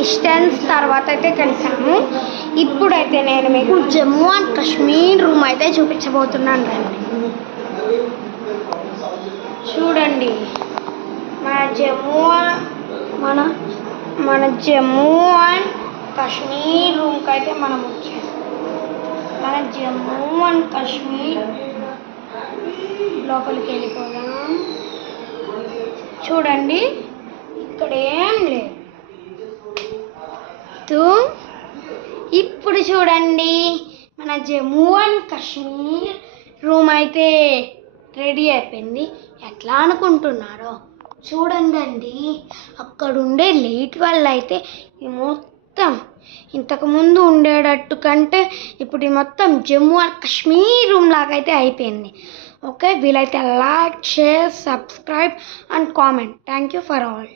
Distance తర్వాత అయితే కలిసాము. ఇప్పుడైతే నేను మీకు జమ్మూ అండ్ కాశ్మీర్ రూమ్ అయితే చూపించబోతున్నాను రండి. చూడండి మన జమ్మూ అండ్ కాశ్మీర్ రూమ్కి అయితే మనం వచ్చాము. మన జమ్మూ అండ్ కాశ్మీర్ లోపలికి వెళ్ళిపోదాం. చూడండి ఇక్కడ ఏం లేదు. ఇప్పుడు చూడండి మన జమ్మూ అండ్ కాశ్మీర్ రూమ్ అయితే రెడీ అయిపోయింది. ఎట్లా అనుకుంటున్నారో చూడండి. అక్కడ ఉండే లైట్ వల్ల అయితే ఈ మొత్తం ఇంతకుముందు ఉండేటట్టు కంటే ఇప్పుడు ఈ మొత్తం జమ్మూ అండ్ కాశ్మీర్ రూమ్ లాగా అయితే అయిపోయింది. ఓకే, వీలైతే like, share, subscribe and comment. Thank you for all.